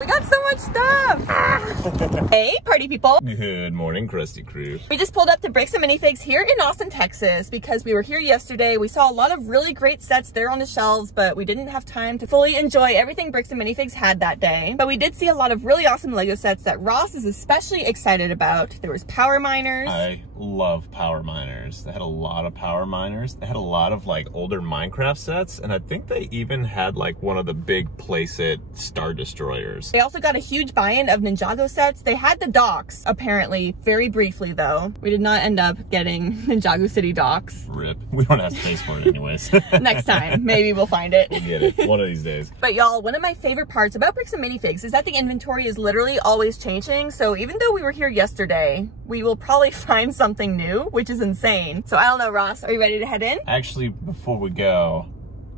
We got so much stuff! Hey, party people! Good morning, Krusty Crew. We just pulled up to Bricks and Minifigs here in Austin, Texas because we were here yesterday. We saw a lot of really great sets there on the shelves, but we didn't have time to fully enjoy everything Bricks and Minifigs had that day. But we did see a lot of really awesome Lego sets that Ross is especially excited about. There was Power Miners. I love Power Miners. They had a lot of Power Miners. They had a lot of like older Minecraft sets, and I think they even had like one of the big playset Star Destroyers. They also got a huge buy-in of Ninjago sets. They had the docks, apparently, very briefly though. We did not end up getting Ninjago City docks. RIP. We don't have space for it anyways. Next time, maybe we'll find it. We'll get it one of these days. But y'all, one of my favorite parts about Bricks and Minifigs is that the inventory is literally always changing. So even though we were here yesterday, we will probably find something new, which is insane. So I don't know, Ross, are you ready to head in? Actually, before we go,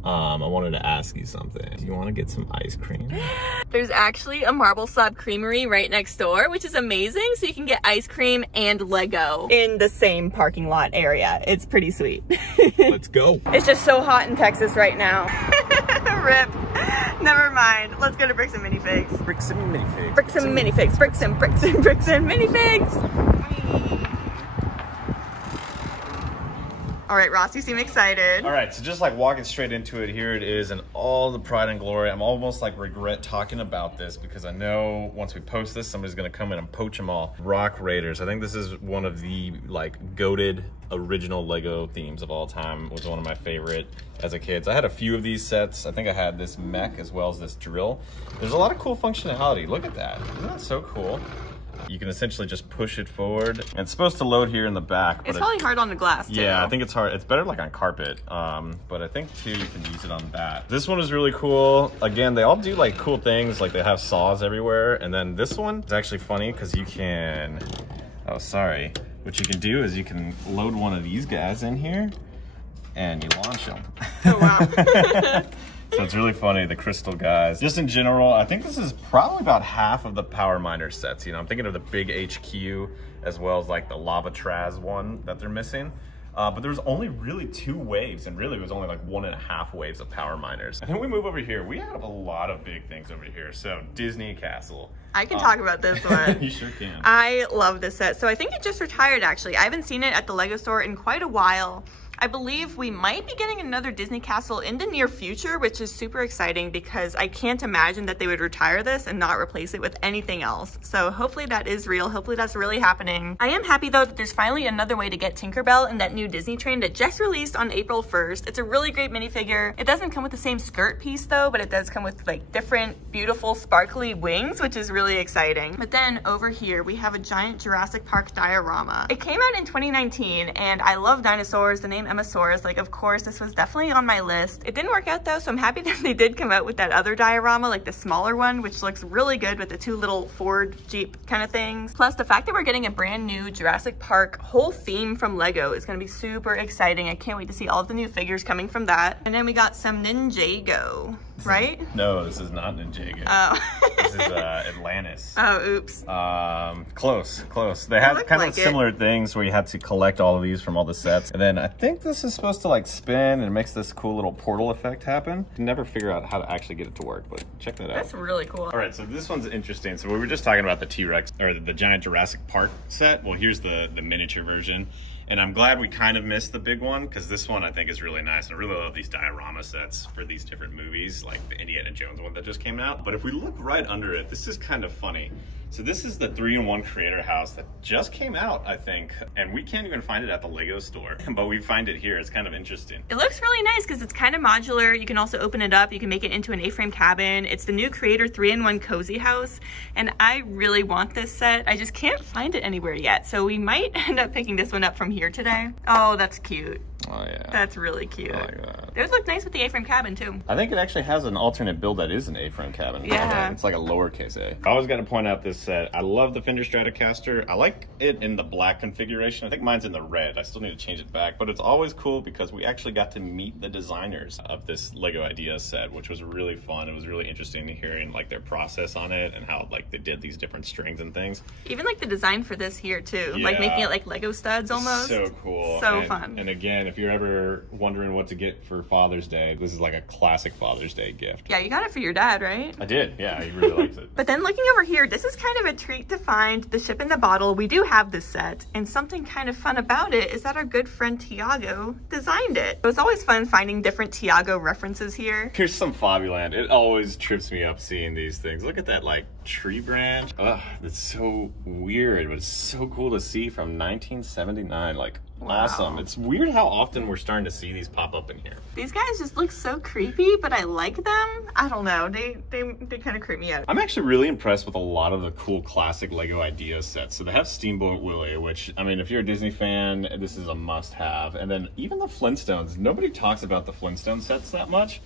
I wanted to ask you something. Do you want to get some ice cream? There's actually a Marble Slab Creamery right next door, which is amazing. So you can get ice cream and Lego in the same parking lot area. It's pretty sweet. Let's go. It's just so hot in Texas right now. RIP. Never mind. Let's go to Bricks and Minifigs. Bricks and Minifigs. Bricks and Minifigs. Bricks and Minifigs. All right, Ross, you seem excited. All right, so just like walking straight into it, here it is in all the pride and glory. I'm almost like regret talking about this because I know once we post this, somebody's gonna come in and poach them all. Rock Raiders. I think this is one of the like goated original Lego themes of all time. It was one of my favorite as a kid. So I had a few of these sets. I think I had this mech as well as this drill. There's a lot of cool functionality. Look at that. Isn't that so cool? You can essentially just push it forward. And it's supposed to load here in the back. It's probably hard on the glass too. Yeah, I think it's hard. It's better like on carpet. But I think too, you can use it on that. This one is really cool. Again, they all do like cool things. Like they have saws everywhere. And then this one is actually funny because you can, oh, sorry. What you can do is you can load one of these guys in here and you launch them. Oh, wow. So it's really funny, the crystal guys. Just in general, I think this is probably about half of the Power Miner sets. You know, I'm thinking of the big HQ as well as like the Lava Traz one that they're missing. But there was only really 2 waves, and really it was only like 1.5 waves of Power Miners. And then we move over here. We have a lot of big things over here. So Disney Castle. I can talk about this one. You sure can. I love this set. So I think it just retired actually. I haven't seen it at the Lego store in quite a while. I believe we might be getting another Disney Castle in the near future, which is super exciting because I can't imagine that they would retire this and not replace it with anything else. So hopefully that is real. Hopefully that's really happening. I am happy though that there's finally another way to get Tinkerbell in that new Disney train that just released on April 1st. It's a really great minifigure. It doesn't come with the same skirt piece though, but it does come with like different beautiful sparkly wings, which is really exciting. But then over here we have a giant Jurassic Park diorama. It came out in 2019 and I love dinosaurs. The name Emmasaurus, like of course this was definitely on my list. It didn't work out though, so I'm happy that they did come out with that other diorama, like the smaller one, which looks really good with the 2 little Ford Jeep kind of things. Plus the fact that we're getting a brand new Jurassic Park whole theme from Lego is gonna be super exciting. I can't wait to see all of the new figures coming from that. And then we got some Ninjago, right? No, this is not Ninjago. Oh. This is Atlantis. Oh, oops. Close. They had kind of similar things where you had to collect all of these from all the sets. And then I think this is supposed to like spin and it makes this cool little portal effect happen. I can never figure out how to actually get it to work, but check that out. That's really cool. All right, so this one's interesting. So we were just talking about the T-Rex or the giant Jurassic Park set. Well, here's the miniature version. And I'm glad we kind of missed the big one because this one I think is really nice. I really love these diorama sets for these different movies, like the Indiana Jones one that just came out. But if we look right under it, this is kind of funny. So this is the 3-in-1 creator house that just came out, I think, and we can't even find it at the Lego store, but we find it here. It's kind of interesting. It looks really nice because it's kind of modular. You can also open it up. You can make it into an A-frame cabin. It's the new creator 3-in-1 cozy house, and I really want this set. I just can't find it anywhere yet, so we might end up picking this one up from here today. Oh, that's cute. Oh yeah. That's really cute. I like that. Those look nice with the A-frame cabin too. I think it actually has an alternate build that is an A-frame cabin. Yeah. It's like a lowercase a. I always got to point out this set. I love the Fender Stratocaster. I like it in the black configuration. I think mine's in the red. I still need to change it back, but it's always cool because we actually got to meet the designers of this Lego Ideas set, which was really fun. It was really interesting to hearing like their process on it and how like they did these different strings and things. Even like the design for this here too. Yeah. Like making it like Lego studs almost. So cool. So fun. And again, if you're ever wondering what to get for Father's Day, this is like a classic Father's Day gift. Yeah, you got it for your dad, right? I did, yeah, he really liked it. But then looking over here, this is kind of a treat to find the ship in the bottle. We do have this set, and something kind of fun about it is that our good friend Tiago designed it. It was always fun finding different Tiago references here. Here's some Fabuland. It always trips me up seeing these things. Look at that like tree branch. Ugh, that's so weird, but it's so cool to see from 1979. Like, wow. Awesome. It's weird how often we're starting to see these pop up in here. These guys just look so creepy, but I like them. I don't know, they kind of creep me out. I'm actually really impressed with a lot of the cool classic Lego Idea sets. So they have Steamboat Willie, which, I mean, if you're a Disney fan, this is a must-have. And then even the Flintstones. Nobody talks about the Flintstone sets that much.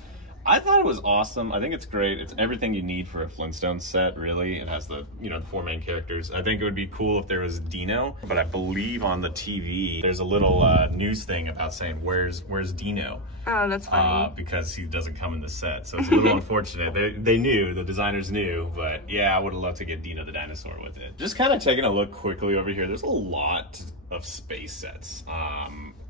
I thought it was awesome. I think it's great. It's everything you need for a Flintstone set, really. It has the, you know, the 4 main characters. I think it would be cool if there was Dino, but I believe on the TV, there's a little news thing about saying, where's Dino? Oh, that's funny. Because he doesn't come in the set. So it's a little unfortunate. They knew, the designers knew, but yeah, I would have loved to get Dino the dinosaur with it. Just kind of taking a look quickly over here. There's a lot of space sets.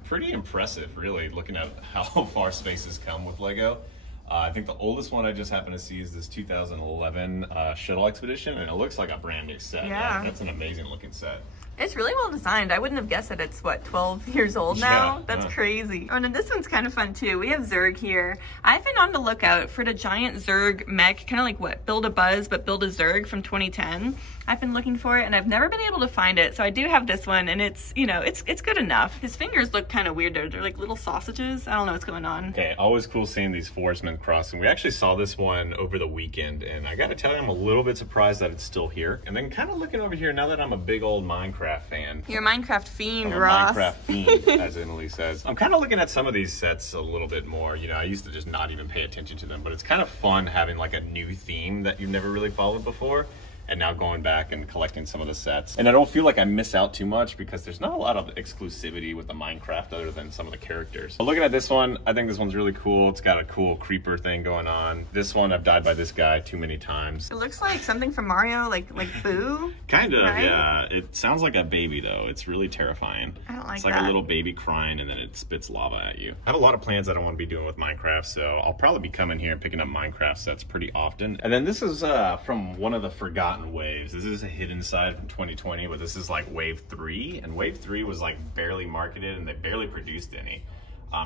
Pretty impressive, really, looking at how far space has come with Lego. I think the oldest one I just happened to see is this 2011 Shuttle Expedition, and it looks like a brand new set. Yeah. That's an amazing looking set. It's really well designed. I wouldn't have guessed that it's, what, 12 years old now? Yeah, That's yeah. crazy. Oh, and this one's kind of fun too. We have Zurg here. I've been on the lookout for the giant Zurg mech, kind of like what, Build a Buzz, but Build a Zurg from 2010. I've been looking for it and I've never been able to find it. So I do have this one and it's, you know, it's good enough. His fingers look kind of weird. They're like little sausages. I don't know what's going on. Okay, always cool seeing these Forestmen crossing. We actually saw this one over the weekend, and I gotta tell you, I'm a little bit surprised that it's still here. And then kind of looking over here, now that I'm a big old Minecraft fan. You're a Minecraft fiend, I'm a Ross. Minecraft fiend, as Emily says. I'm kind of looking at some of these sets a little bit more. You know, I used to just not even pay attention to them, but it's kind of fun having like a new theme that you've never really followed before. And now going back and collecting some of the sets. And I don't feel like I miss out too much because there's not a lot of exclusivity with the Minecraft other than some of the characters. But looking at this one, I think this one's really cool. It's got a cool creeper thing going on. This one, I've died by this guy too many times. It looks like something from Mario, like Boo. Kind of, right? Yeah. It sounds like a baby though. It's really terrifying. I don't like It's like that. a little baby crying and then it spits lava at you. I have a lot of plans that I want to be doing with Minecraft, so I'll probably be coming here and picking up Minecraft sets pretty often. And then this is from one of the Forgotten Waves. This is a hidden side from 2020, but this is like Wave 3, and Wave 3 was like barely marketed and they barely produced any.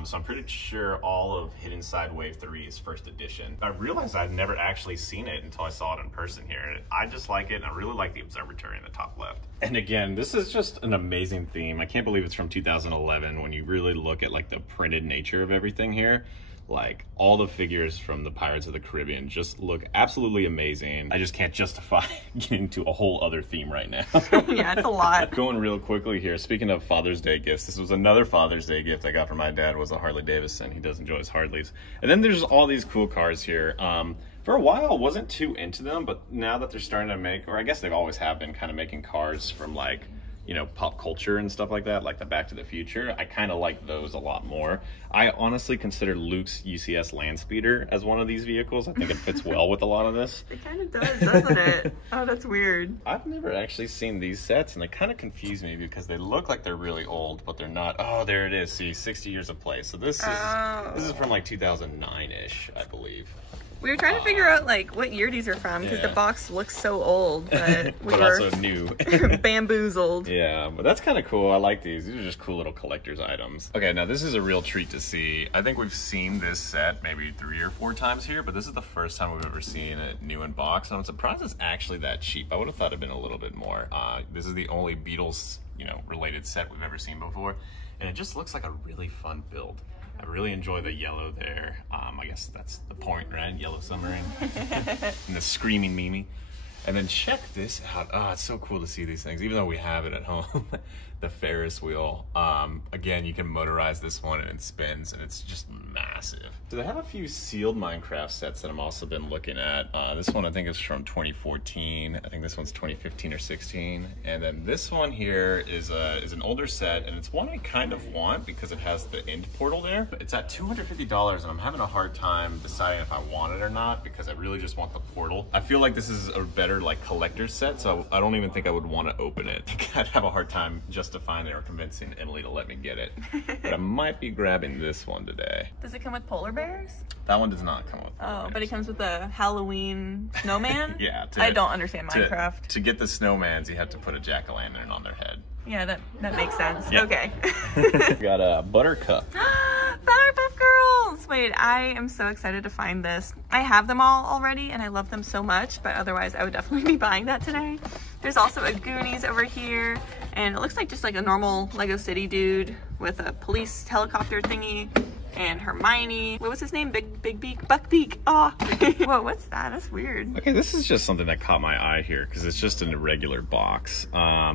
So I'm pretty sure all of Hidden Side Wave 3 is first edition. I realized I'd never actually seen it until I saw it in person here. I just like it, and I really like the observatory in the top left. And again, this is just an amazing theme. I can't believe it's from 2011 when you really look at like the printed nature of everything here. Like all the figures from the Pirates of the Caribbean just look absolutely amazing. I just can't justify getting to a whole other theme right now. Yeah, it's a lot. Going real quickly here, speaking of Father's Day gifts, this was another Father's Day gift I got from my dad, was a Harley Davidson. He does enjoy his Harleys. And then there's all these cool cars here. For a while, I wasn't too into them, but now that they're starting to make, or I guess they've always have been kind of making cars from like, you know, pop culture and stuff like that, like the Back to the Future. I kind of like those a lot more. I honestly consider Luke's UCS Landspeeder as one of these vehicles. I think it fits well with a lot of this. It kind of does, doesn't it? Oh, that's weird. I've never actually seen these sets, and they kind of confuse me because they look like they're really old, but they're not. Oh, there it is. See, 60 years of play. So this is from like 2009-ish, I believe. We were trying to figure out like what year these are from because the box looks so old, but we but were also new. bamboozled. Yeah, but that's kind of cool. I like these. These are just cool little collector's items. Okay, now this is a real treat to see. I think we've seen this set maybe 3 or 4 times here, but this is the first time we've ever seen it new in box, and I'm surprised it's actually that cheap. I would have thought it'd been a little bit more. This is the only Beatles, you know, related set we've ever seen before, and it just looks like a really fun build. I really enjoy the yellow there. I guess that's the point, right? Yellow submarine. And the screaming Mimi. And then check this out. Oh, it's so cool to see these things, even though we have it at home. The Ferris wheel. Again, you can motorize this one and it spins, and it's just massive. So they have a few sealed Minecraft sets that I've also been looking at. This one I think is from 2014. I think this one's 2015 or 16. And then this one here is an older set, and it's one I kind of want because it has the end portal there. It's at $250, and I'm having a hard time deciding if I want it or not because I really just want the portal. I feel like this is a better rare like collector's set, so I don't even think I would want to open it. I'd have a hard time justifying it or convincing Emily to let me get it. But I might be grabbing this one today. Does it come with polar bears? That one does not come with polar Oh, bears. but it comes with a Halloween snowman? Yeah. I don't understand Minecraft. To get the snowmans, you have to put a jack-o'-lantern on their head. Yeah, that makes sense. Yeah. Okay. We got a Buttercup. Powerpuff Girls! Wait, I am so excited to find this. I have them all already and I love them so much, but otherwise I would definitely be buying that today. There's also a Goonies over here, and it looks like just like a normal Lego City dude with a police helicopter thingy. And Hermione, what was his name? Big Beak? Buckbeak. Oh. Whoa, what's that? That's weird. Okay, this is just something that caught my eye here because it's just in a regular box.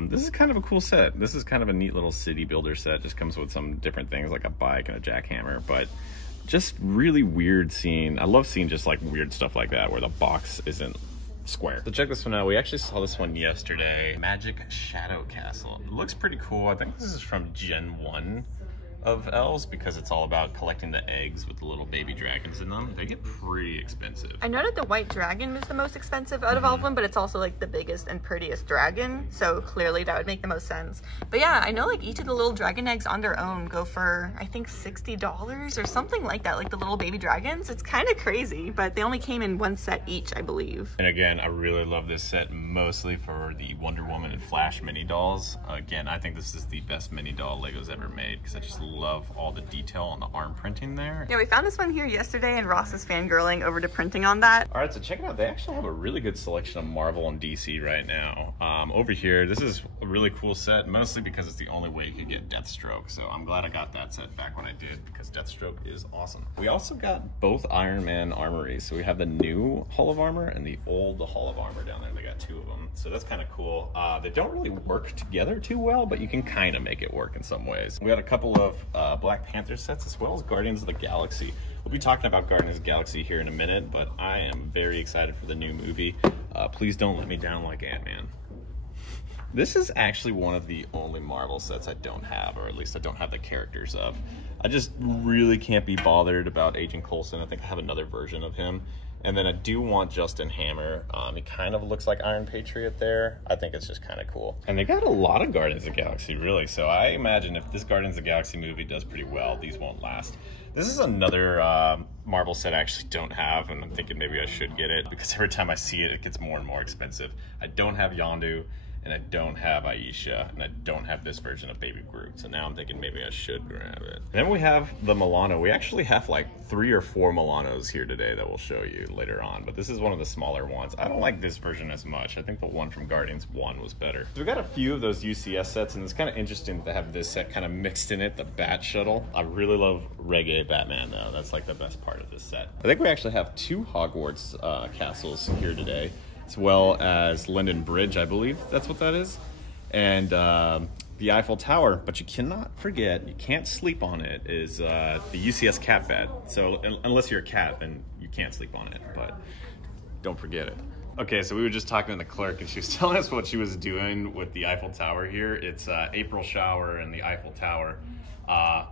This is kind of a cool set. This is kind of a neat little city builder set. Just comes with some different things like a bike and a jackhammer, but just really weird seeing. I love seeing just like weird stuff like that where the box isn't square. So check this one out. We actually saw this one yesterday. Magic Shadow Castle. It looks pretty cool. I think this is from Gen 1 of elves because it's all about collecting the eggs with the little baby dragons in them. They get pretty expensive. I noted the white dragon was the most expensive out of all of them, but it's also like the biggest and prettiest dragon, so clearly that would make the most sense. But yeah, I know like each of the little dragon eggs on their own go for I think $60 or something like that, like the little baby dragons. It's kind of crazy, but they only came in one set each, I believe. And again, I really love this set mostly for the Wonder Woman and Flash mini dolls. Again, I think this is the best mini doll Lego's ever made because I just love all the detail on the arm printing there. Yeah, we found this one here yesterday and Ross is fangirling over to printing on that. All right, so check it out. They actually have a really good selection of Marvel and DC right now. Over here, this is a really cool set, mostly because it's the only way you could get Deathstroke. So I'm glad I got that set back when I did because Deathstroke is awesome. We also got both Iron Man armories. So we have the new Hall of Armor and the old Hall of Armor down there. They got two of them. So that's kind of cool. They don't really work together too well, but you can kind of make it work in some ways. We got a couple of Black Panther sets as well as Guardians of the Galaxy. We'll be talking about Guardians of the Galaxy here in a minute, but I am very excited for the new movie. Please don't let me down like Ant-Man. This is actually one of the only Marvel sets I don't have, or at least I don't have the characters of. I just really can't be bothered about Agent Coulson. I think I have another version of him. And then I do want Justin Hammer. He kind of looks like Iron Patriot there. I think it's just kind of cool. And they got a lot of Guardians of the Galaxy, really. So I imagine if this Guardians of the Galaxy movie does pretty well, these won't last. This is another Marvel set I actually don't have, and I'm thinking maybe I should get it because every time I see it, it gets more and more expensive. I don't have Yondu, and I don't have Aisha, and I don't have this version of Baby Groot. So now I'm thinking maybe I should grab it. Then we have the Milano. We actually have like 3 or 4 Milanos here today that we'll show you later on, but this is one of the smaller ones. I don't like this version as much. I think the one from Guardians 1 was better. So we got a few of those UCS sets, and it's kind of interesting to have this set kind of mixed in it, the Bat Shuttle. I really love Reggae Batman though. That's like the best part of this set. I think we actually have 2 Hogwarts castles here today, as well as London Bridge, I believe that's what that is, and the Eiffel Tower. But you cannot forget, you can't sleep on it, is the UCS cat bed. So unless you're a cat, then you can't sleep on it, but don't forget it. Okay, so we were just talking to the clerk, and she was telling us what she was doing with the Eiffel Tower here. It's April shower and the Eiffel Tower.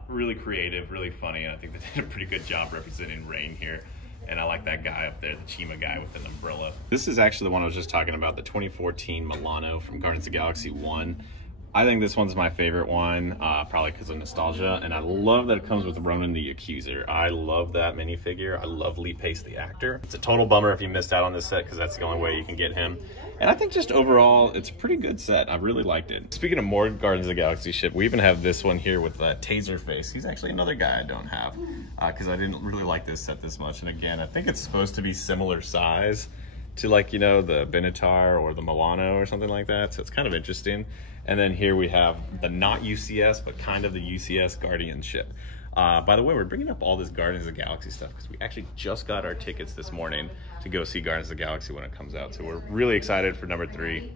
Really creative, really funny, and I think they did a pretty good job representing rain here. And I like that guy up there, the Chima guy with an umbrella. This is actually the one I was just talking about, the 2014 Milano from Guardians of the Galaxy 1. I think this one's my favorite one, probably because of nostalgia. And I love that it comes with Ronan the Accuser. I love that minifigure. I love Lee Pace, the actor. It's a total bummer if you missed out on this set because that's the only way you can get him. And I think just overall, it's a pretty good set. I really liked it. Speaking of more Guardians of the Galaxy ship, we even have this one here with Taserface. He's actually another guy I don't have because I didn't really like this set this much. And again, I think it's supposed to be similar size to, like, you know, the Benatar or the Milano or something like that. So it's kind of interesting. And then here we have the not UCS, but kind of the UCS Guardian ship. By the way, we're bringing up all this Guardians of the Galaxy stuff because we actually just got our tickets this morning to go see Guardians of the Galaxy when it comes out. So we're really excited for number 3,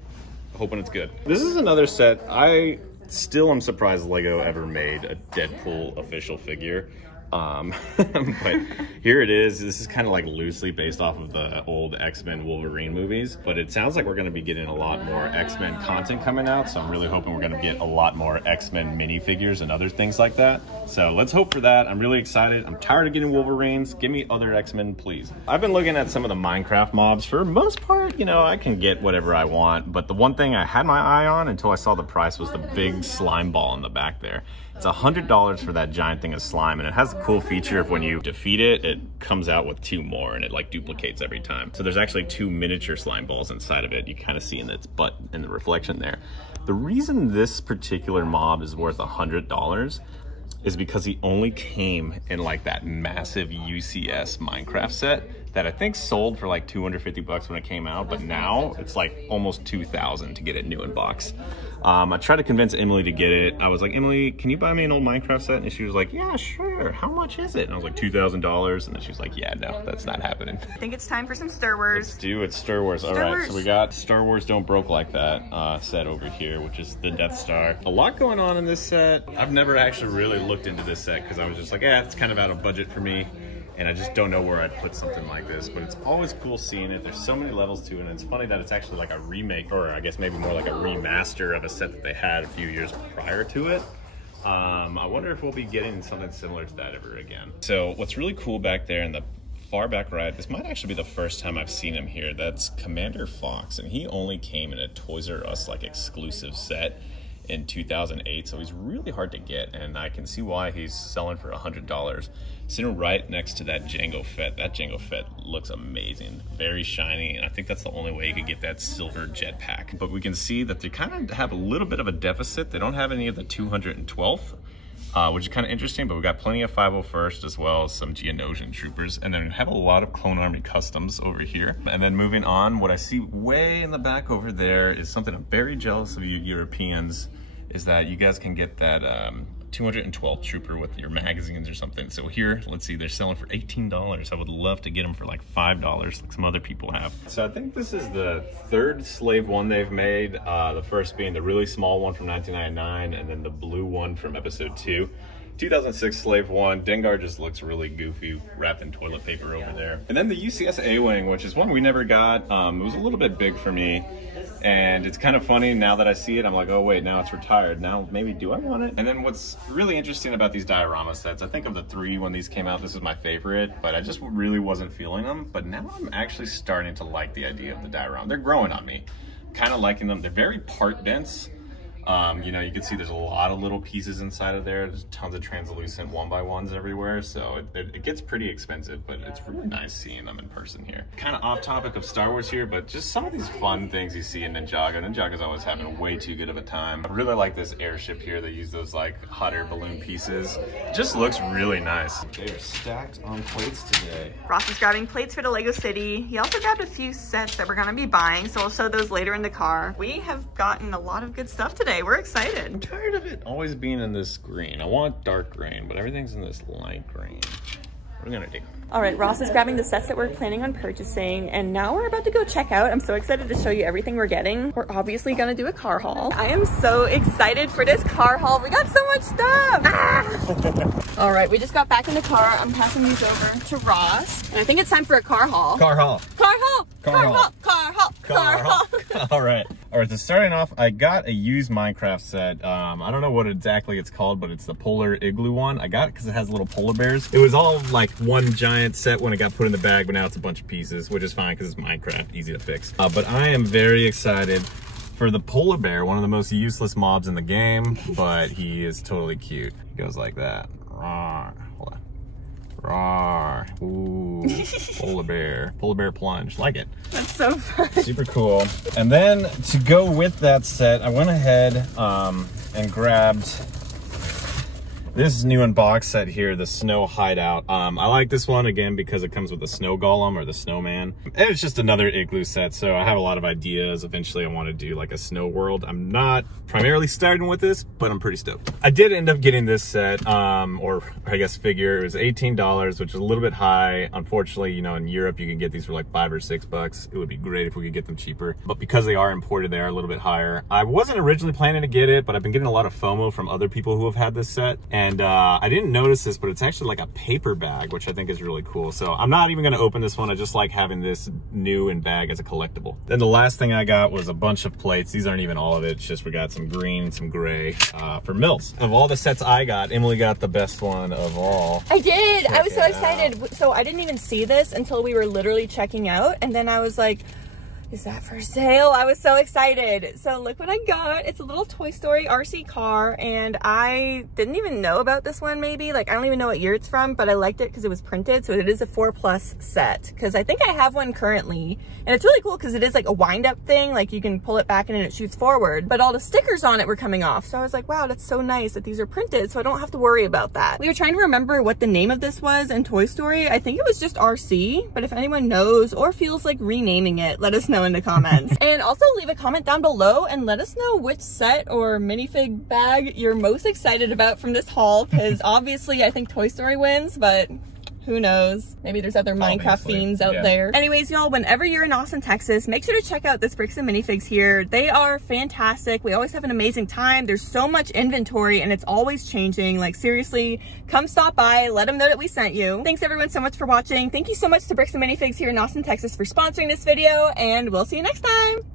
hoping it's good. This is another set. I still am surprised Lego ever made a Deadpool official figure. But here it is. This is kind of like loosely based off of the old X-Men Wolverine movies, but it sounds like we're going to be getting a lot more X-Men content coming out, so I'm really hoping we're going to get a lot more X-Men minifigures and other things like that. So let's hope for that. I'm really excited. I'm tired of getting Wolverines. Give me other X-Men, please. I've been looking at some of the Minecraft mobs. For the most part, you know, I can get whatever I want, but the one thing I had my eye on until I saw the price was the big slime ball in the back there. It's $100 for that giant thing of slime, and it has a cool feature of when you defeat it, it comes out with 2 more, and it like duplicates every time. So there's actually 2 miniature slime balls inside of it. You kind of see in its butt in the reflection there. The reason this particular mob is worth $100 is because he only came in like that massive UCS Minecraft set that I think sold for like 250 bucks when it came out, but now it's like almost 2,000 to get it new in box. I tried to convince Emily to get it. I was like, Emily, can you buy me an old Minecraft set? And she was like, yeah, sure. How much is it? And I was like, $2,000. And then she was like, yeah, no, that's not happening. I think it's time for some Star Wars. Let's do it, Star Wars. All right, so we got Star Wars Don't Broke Like That set over here, which is the Death Star. A lot going on in this set. I've never actually really looked into this set because I was just like, yeah, it's kind of out of budget for me. And I just don't know where I'd put something like this, but it's always cool seeing it. There's so many levels to it, and it's funny that it's actually like a remake, or I guess maybe more like a remaster of a set that they had a few years prior to it. I wonder if we'll be getting something similar to that ever again. So what's really cool back there in the far back right, this might actually be the first time I've seen him here, that's Commander Fox, and he only came in a Toys R Us like exclusive set in 2008, so he's really hard to get, and I can see why he's selling for $100. Sitting right next to that Jango Fett. That Jango Fett looks amazing, very shiny, and I think that's the only way you could get that silver jetpack. But we can see that they kind of have a little bit of a deficit. They don't have any of the 212th, which is kind of interesting, but we got plenty of 501st as well as some Geonosian troopers, and then we have a lot of Clone Army customs over here. And then moving on, what I see way in the back over there is something I'm very jealous of you Europeans, is that you guys can get that 212 trooper with your magazines or something. So here, let's see, they're selling for $18. I would love to get them for like $5 like some other people have. So I think this is the 3rd Slave one they've made. The first being the really small one from 1999, and then the blue one from episode 2. 2006 Slave 1, Dengar just looks really goofy, wrapped in toilet paper over there. And then the UCS A-Wing, which is one we never got. It was a little bit big for me. And it's kind of funny now that I see it, I'm like, oh wait, now it's retired. Now maybe do I want it? And then what's really interesting about these diorama sets, I think of the 3 when these came out, this is my favorite, but I just really wasn't feeling them. But now I'm actually starting to like the idea of the diorama. They're growing on me. Kind of liking them. They're very part dense. You know, you can see there's a lot of little pieces inside of there. There's tons of translucent 1x1s everywhere, so it gets pretty expensive, but it's really nice seeing them in person here. Kind of off topic of Star Wars here, but just some of these fun things you see in Ninjago. Ninjaga's always having way too good of a time. I really like this airship here. They use those like hot air balloon pieces. It just looks really nice. They are stacked on plates today. Ross is grabbing plates for the Lego City. He also grabbed a few sets that we're gonna be buying, so we'll show those later in the car. We have gotten a lot of good stuff today. We're excited. I'm tired of it always being in this green. I want dark green, but everything's in this light green. What are we gonna do? All right, Ross is grabbing the sets that we're planning on purchasing, and now we're about to go check out. I'm so excited to show you everything we're getting. We're obviously gonna do a car haul. I am so excited for this car haul. We got so much stuff. Ah! All right, we just got back in the car. I'm passing these over to Ross, and I think it's time for a car haul. Car haul. Car haul. Car haul. Car haul. Car haul. All right, so starting off, I got a used Minecraft set. I don't know what exactly it's called, but it's the Polar Igloo one. I got it because it has little polar bears. It was all like one giant set when it got put in the bag, but now it's a bunch of pieces, which is fine because it's Minecraft, easy to fix. But I am very excited for the polar bear, one of the most useless mobs in the game, but he is totally cute. He goes like that. Rawr. Hold on. Rawr. Ooh, polar bear plunge, like it. That's so fun. Super cool. And then to go with that set, I went ahead and grabbed this new unboxed set here, the Snow Hideout. I like this one again because it comes with the snow golem or the snowman. And it's just another igloo set, so I have a lot of ideas. Eventually I want to do like a snow world. I'm not primarily starting with this, but I'm pretty stoked. I did end up getting this set, or I guess figure. It was $18, which is a little bit high. Unfortunately, you know, in Europe you can get these for like $5 or $6. It would be great if we could get them cheaper, but because they are imported, they are a little bit higher. I wasn't originally planning to get it, but I've been getting a lot of FOMO from other people who have had this set, and And I didn't notice this, but it's actually like a paper bag, which I think is really cool. So I'm not even gonna open this one. I just like having this new in bag as a collectible. Then the last thing I got was a bunch of plates. These aren't even all of it. It's just we got some green, some gray for Mills. Of all the sets I got, Emily got the best one of all. I did. I was so Check it excited. out. So I didn't even see this until we were literally checking out. And then I was like, is that for sale? I was so excited. So look what I got. It's a little Toy Story RC car, and I didn't even know about this one maybe. Like, I don't even know what year it's from, but I liked it because it was printed. So it is a 4+ set, because I think I have one currently. And it's really cool because it is like a wind-up thing. Like, you can pull it back and it shoots forward. But all the stickers on it were coming off. So I was like, wow, that's so nice that these are printed, so I don't have to worry about that. We were trying to remember what the name of this was in Toy Story. I think it was just RC, but if anyone knows or feels like renaming it, let us know in the comments. And also leave a comment down below and let us know which set or minifig bag you're most excited about from this haul, because obviously I think Toy Story wins, but who knows? Maybe there's other Minecraft fiends out there. Anyways, y'all, whenever you're in Austin, Texas, make sure to check out this Bricks and Minifigs here. They are fantastic. We always have an amazing time. There's so much inventory and it's always changing. Like, seriously, come stop by, let them know that we sent you. Thanks everyone so much for watching. Thank you so much to Bricks and Minifigs here in Austin, Texas for sponsoring this video, and we'll see you next time.